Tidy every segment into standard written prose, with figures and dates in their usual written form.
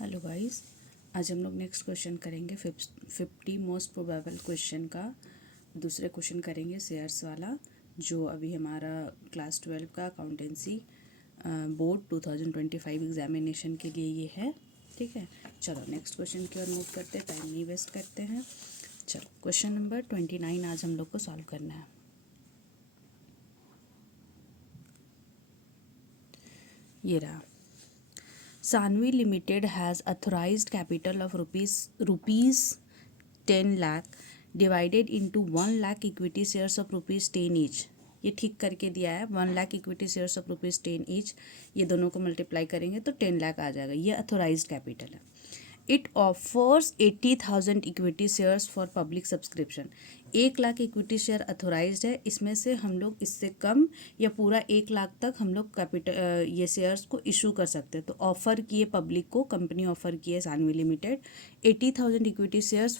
Hello guys, आज हम लोग नेक्स्ट क्वेश्चन करेंगे 50 मोस्ट प्रोबेबल क्वेश्चन का दूसरे क्वेश्चन करेंगे शेयर्स वाला, जो अभी हमारा क्लास 12 का अकाउंटेंसी बोर्ड 2025 एग्जामिनेशन के लिए ये है। ठीक है, चलो नेक्स्ट क्वेश्चन की ओर मूव करते हैं, टाइम नहीं वेस्ट करते हैं। चलो क्वेश्चन नंबर 29 आज हम लोग को सॉल्व करना है। ये रहा। Sanvi Limited has authorized capital of rupees 10 lakh divided into 1 lakh equity shares of rupees 10 each। ये ठीक करके दिया है, 1 lakh equity shares of rupees 10 each. ये दोनों को मल्टीप्लाई करेंगे तो 10 लाख आ जाएगा। ये अथोराइज्ड कैपिटल है। It offers 80,000 equity shares for public subscription. 1 lakh equity share authorised है, इसमें से हम लोग इससे कम या पूरा 1 लाख तक हम लोग कैपिटल ये शेयर्स को इशू कर सकते हैं। तो ऑफर किए पब्लिक को, कंपनी ऑफर किए Saanvi limited 80,000 equity shares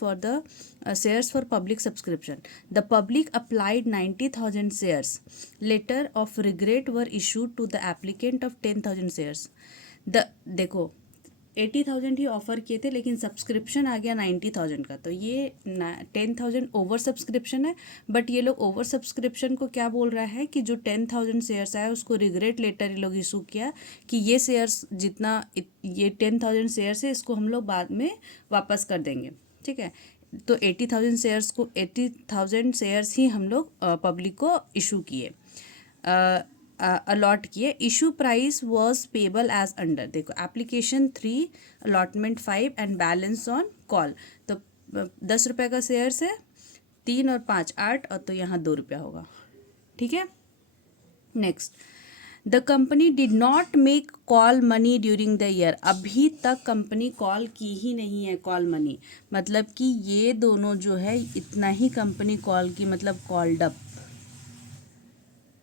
for public subscription. The public applied 90,000 shares. Letter of regret were issued to the applicant of 10,000 shares. देखो 80,000 ही ऑफर किए थे, लेकिन सब्सक्रिप्शन आ गया 90,000 का, तो ये 10,000 ओवर सब्सक्रिप्शन है। बट ये लोग ओवर सब्सक्रिप्शन को क्या बोल रहा है कि जो 10,000 शेयर्स आया उसको रिग्रेट लेटर ये लोग इशू किया कि ये शेयर्स ये 10,000 शेयर्स है, इसको हम लोग बाद में वापस कर देंगे। ठीक है, तो 80,000 शेयर्स ही हम लोग पब्लिक को इशू किए, अलॉट किए। Issue price was payable as under. देखो application 3, allotment 5 and balance on call. तो 10 रुपये का शेयर्स है, 3 और 5 8, और तो यहाँ 2 रुपया होगा। ठीक है, next. The company did not make call money during the year. अभी तक कंपनी कॉल की ही नहीं है कॉल मनी, मतलब कि ये दोनों जो है इतना ही कंपनी कॉल की, मतलब कॉल्ड अप।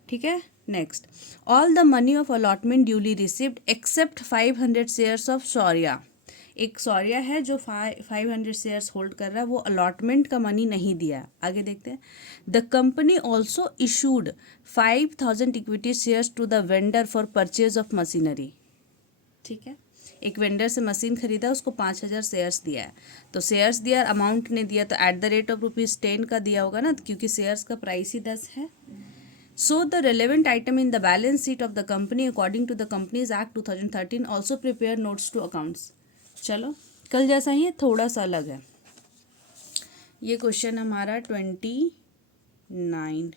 ठीक है, next. All the money of allotment duly received except 500 shares of Shaurya. एक शौर्या है जो 500 शेयर्स होल्ड कर रहा है, वो अलॉटमेंट का मनी नहीं दिया। आगे देखते हैं। The company also issued 5,000 equity shares to the vendor for purchase of machinery. ठीक है, एक वेंडर से मशीन खरीदा, उसको 5,000 शेयर्स दिया है। तो शेयर्स दिया, अमाउंट ने दिया, तो एट द रेट ऑफ ₹10 का दिया होगा ना, क्योंकि शेयर्स का प्राइस ही 10 है। So the relevant item in the balance sheet of the company according to the Companies Act 2013 also prepare notes to accounts। चलो कल जैसा ही है, थोड़ा सा अलग है। ये क्वेश्चन हमारा 29।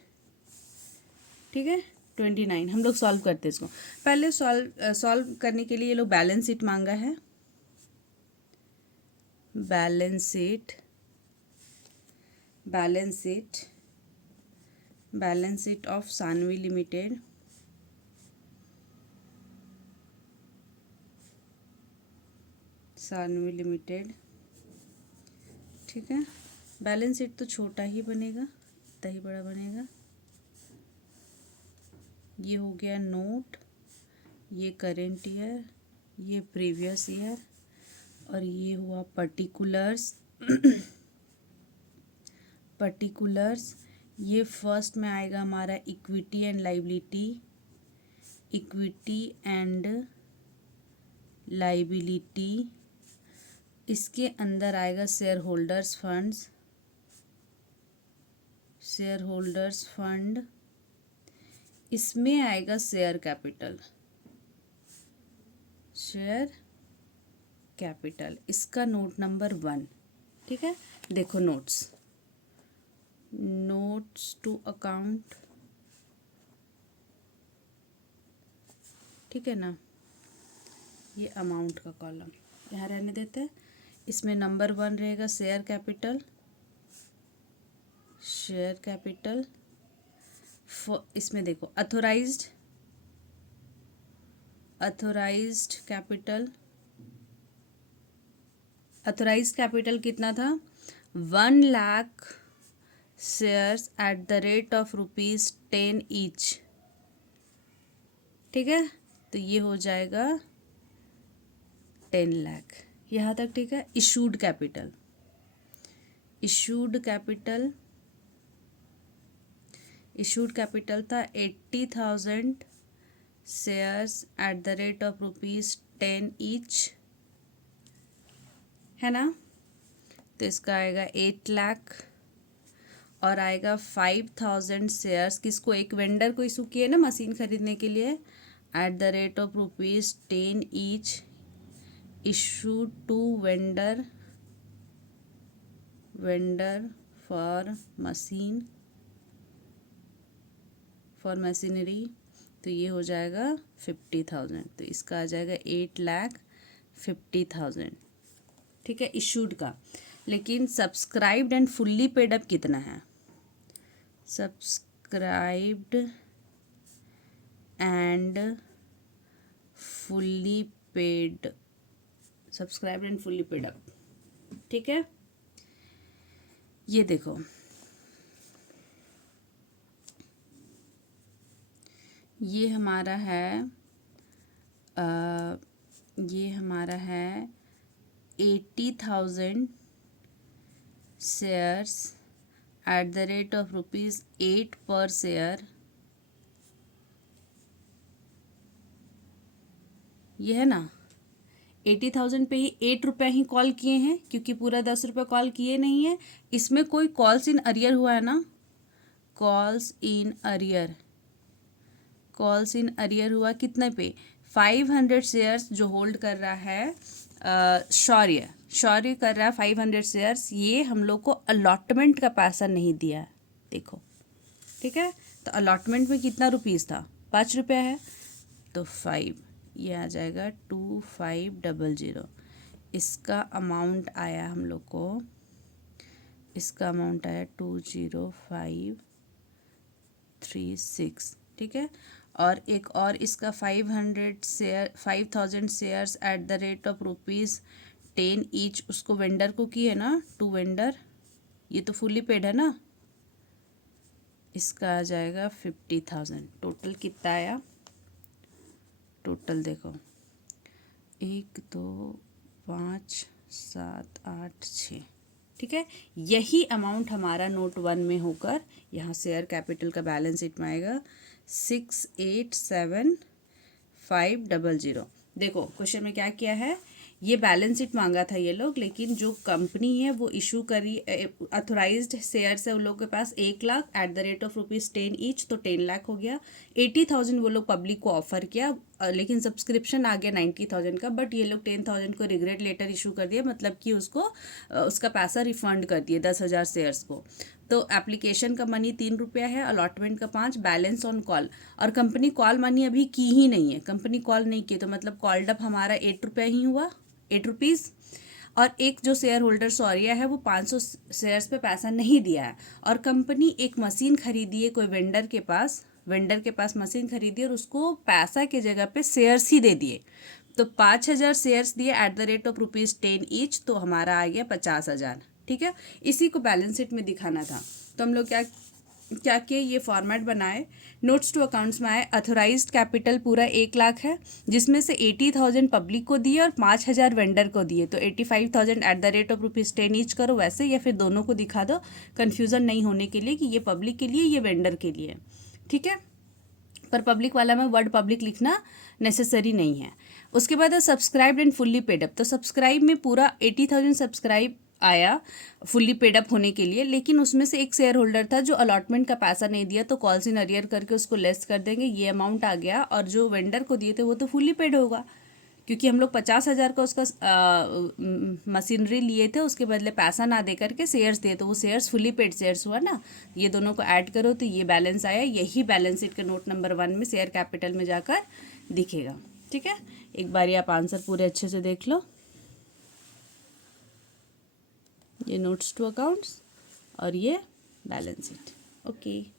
ठीक है, 29 हम लोग सॉल्व करते हैं इसको। पहले सॉल्व करने के लिए ये लोग बैलेंस शीट मांगा है। Balance sheet of Saanvi limited. ठीक है, बैलेंस शीट तो छोटा ही बनेगा, इतना ही बड़ा बनेगा। ये हो गया नोट, ये करेंट ईयर, ये प्रीवियस ईयर, और ये हुआ पर्टिकुलर्स। ये फर्स्ट में आएगा हमारा इक्विटी एंड लाइबिलिटी। इसके अंदर आएगा शेयर होल्डर्स फंड। इसमें आएगा शेयर कैपिटल। इसका नोट नंबर 1। ठीक है, देखो नोट्स टू अकाउंट। ठीक है ना, ये अमाउंट का कॉलम यहाँ रहने देते हैं। इसमें नंबर 1 रहेगा शेयर कैपिटल। इसमें देखो अथोराइज्ड कैपिटल कितना था? 1 lakh shares at the rate of ₹10 each. ठीक है, तो ये हो जाएगा 10 लाख यहाँ तक। ठीक है, इशूड कैपिटल था 80,000 shares at the rate of ₹10 each. है ना, तो इसका आएगा 8 लाख और आएगा 5,000 शेयर्स किसको, एक वेंडर को इशू किए ना मशीन खरीदने के लिए, at the rate of ₹10 each issue to vendor for machinery, तो ये हो जाएगा 50,000, तो इसका आ जाएगा 8,50,000, ठीक है, इशूड का। लेकिन subscribed and fully paid up कितना है, subscribed and fully paid up, ठीक है। ये देखो, ये हमारा है 80,000 shares at the rate of ₹8 पर शेयर। ये है ना, 80,000 पे ही ₹8 ही कॉल किए हैं, क्योंकि पूरा ₹10 कॉल किए नहीं है। इसमें कोई कॉल्स इन अरियर हुआ है ना, कॉल्स इन अरियर हुआ कितने पे, 500 शेयर्स जो होल्ड कर रहा है शौर्य कर रहा है 500 शेयर्स, ये हम लोग को अलॉटमेंट का पैसा नहीं दिया है, देखो, ठीक है। तो अलॉटमेंट में कितना रुपीस था, ₹5 है, तो 5, ये आ जाएगा 2500। इसका अमाउंट आया हम लोग को, 20536, ठीक है। और एक और इसका 5,000 shares at the rate of ₹10 each, उसको वेंडर को की है ना, टू वेंडर, ये तो फुली पेड है ना, इसका आ जाएगा 50,000। टोटल कितना आया, टोटल देखो 1 2 5 7 8 6, ठीक है। यही अमाउंट हमारा नोट 1 में होकर यहाँ शेयर कैपिटल का बैलेंस शीट में आएगा 687500। देखो क्वेश्चन में क्या किया है, ये बैलेंस शीट मांगा था ये लोग, लेकिन जो कंपनी है वो इशू करी अथोराइज्ड शेयर्स है उन लोगों के पास 1 lakh eight the rate of ₹10 each, तो 10 लाख हो गया। 80,000 वो लोग पब्लिक को ऑफर किया, लेकिन सब्सक्रिप्शन आ गया 90,000 का, बट ये लोग 10,000 को रिग्रेट लेटर इशू कर दिया, मतलब कि उसका पैसा रिफंड कर दिए 10,000 शेयर्स को। तो एप्लीकेशन का मनी ₹3 है, अलॉटमेंट का 5, बैलेंस ऑन कॉल, और कंपनी कॉल मनी अभी की ही नहीं है, कंपनी कॉल नहीं की, तो मतलब कॉल्ड अप हमारा ₹8 ही हुआ, ₹8। और एक जो शेयर होल्डर सौर्या है वो 500 शेयर्स पे पैसा नहीं दिया है, और कंपनी एक मशीन खरीदी है कोई वेंडर के पास मशीन खरीदी और उसको पैसा के जगह पे शेयर्स ही दे दिए, तो 5,000 शेयर्स दिए eight the rate of ₹10 each, तो हमारा आ गया 50,000, ठीक है। इसी को बैलेंस शीट में दिखाना था, तो हम लोग क्या किए, ये फॉर्मेट बनाए, नोट्स टू अकाउंट्स में आए, अथोराइज्ड कैपिटल पूरा 1 लाख है, जिसमें से 80,000 पब्लिक को दिए और 5,000 वेंडर को दिए, तो 85,000 eight the rate of ₹10 each करो वैसे, या फिर दोनों को दिखा दो, कन्फ्यूज़न नहीं होने के लिए कि ये पब्लिक के लिए ये वेंडर के लिए, ठीक है। पर पब्लिक वाला में वर्ड पब्लिक लिखना नेसेसरी नहीं है। उसके बाद subscribed and fully paid up, तो सब्सक्राइब में पूरा 80,000 सब्सक्राइब आया फुल्ली पेड अप होने के लिए, लेकिन उसमें से एक शेयर होल्डर था जो अलॉटमेंट का पैसा नहीं दिया, तो कॉल्स इन अरियर करके उसको लेस कर देंगे, ये अमाउंट आ गया, और जो वेंडर को दिए थे वो तो फुल्ली पेड होगा, क्योंकि हम लोग 50,000 का उसका मशीनरी लिए थे, उसके बदले पैसा ना दे करके शेयर्स दिए, तो वो शेयर्स फुली पेड शेयर्स हुआ ना। ये दोनों को ऐड करो तो ये बैलेंस आया, यही बैलेंस शीट के नोट नंबर 1 में शेयर कैपिटल में जाकर दिखेगा, ठीक है। एक बार आप आंसर पूरे अच्छे से देख लो, ये नोट्स टू अकाउंट्स और ये बैलेंस शीट, ओके।